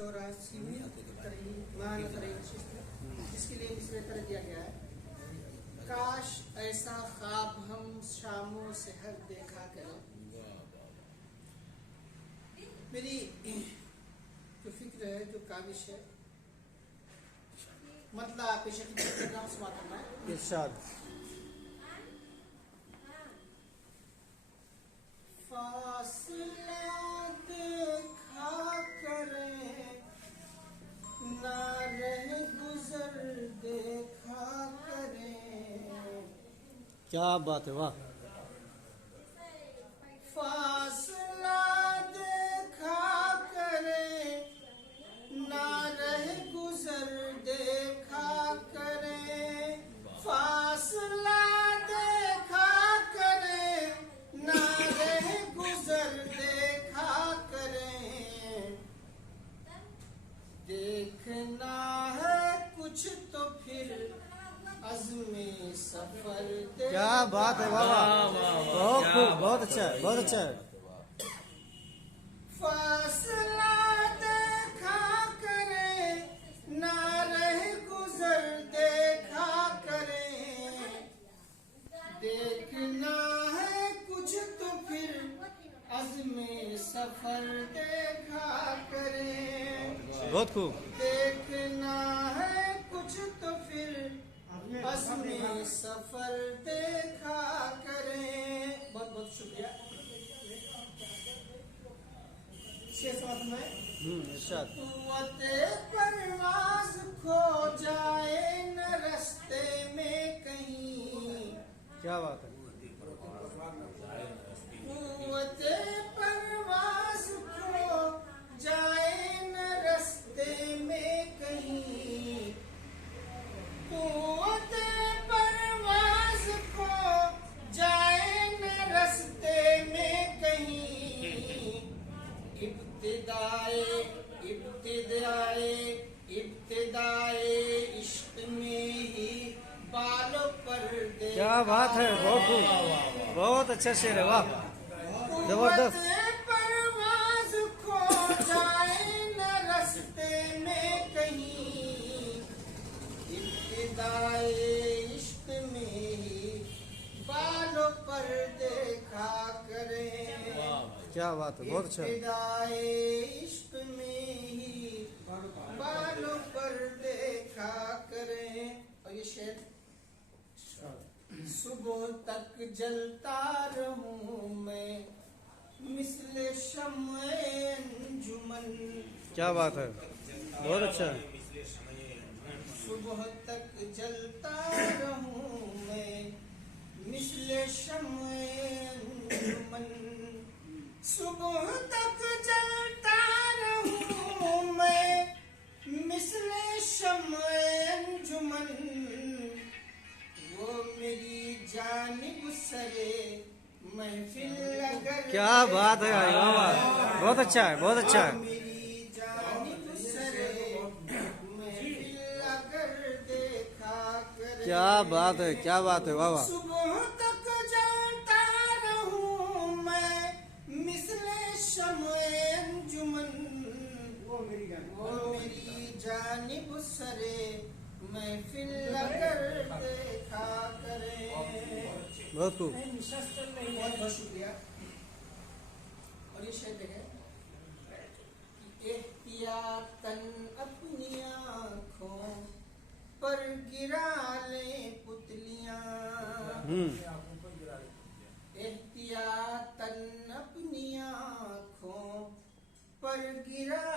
84वीं जिसके लिए दूसरे तरह दिया गया है। काश ऐसा ख्वाब हम शामों से हर देखा करें। मेरी जो फिक्र है, जो काविश है, मतलब पेशे की समाप्त करना है। इरशाद। फासला देखा करें, ना रह गुजर देखा करें। क्या बात है, वाह। फासला देखा करें, ना रह गुजर देखा करें। फासला देखा करें, ना रह गुजर देखा करें। देखना है कुछ तो फिर अज़्मे सफर देखा। क्या बात है, वाह वाह, बहुत खूब, बहुत अच्छा है, बहुत अच्छा है। फासला देखा करें, ना रह गुजर देखा करें। देखना है कुछ तो फिर अज़्मे सफर देखा करें। बहुत खूब। देखना है कुछ तो फिर अज़्मे सफर देखा करें। बहुत बहुत शुक्रिया। इरशाद। कुव्वते परवाज़ खो जाए न रास्ते में कहीं। क्या बात है। कुव्वते परवाज़ खो जाए न रास्ते में कहीं। कुव्वते परवाज़ खो जाए न रास्ते में कहीं। इब्तिदाए इश्क में ही बालों पर दे। क्या बात है, बहुत खूब, बहुत अच्छा शेर है, वाह, जबरदस्त। परवाज़ खो जाए न रास्ते में कहीं। इब्तिदाए इश्क में ही बालों पर देखा करें। क्या बात है, बहुत अच्छा है। इब्तिदाए इश्क में ही बालों पर देखा करें। और ये शेर, सुबह तक जलता रहूं मैं मिस्ले शम्ए अंजुमन। क्या बात है, बहुत अच्छा है। सुबह तक जलता रहूं मैं मिस्ले शम्ए अंजुमन। सुबह तक जलता रहूं मैं मिस्ले शम्ए अंजुमन। वो मेरी जानिब सरे महफिल अगर। क्या बात है, वाह वाह, बहुत अच्छा है, बहुत अच्छा है। मेरी जानिब सरे महफिल अगर देखा करे। क्या बात है, क्या बात है, वाह वाह। सुबह तक जलता रहूं मैं मिस्ले शम्ए अंजुमन। वो मेरी जानिब सरे महफिल अगर देखा करे। बहुत खूब। बहुत बहुत शुक्रिया। और ये शेर देखें। एहतियातन अपनी आँखों पर गिरा ले पुतलियाँ। एहतियातन अपनी आँखों पर गिरा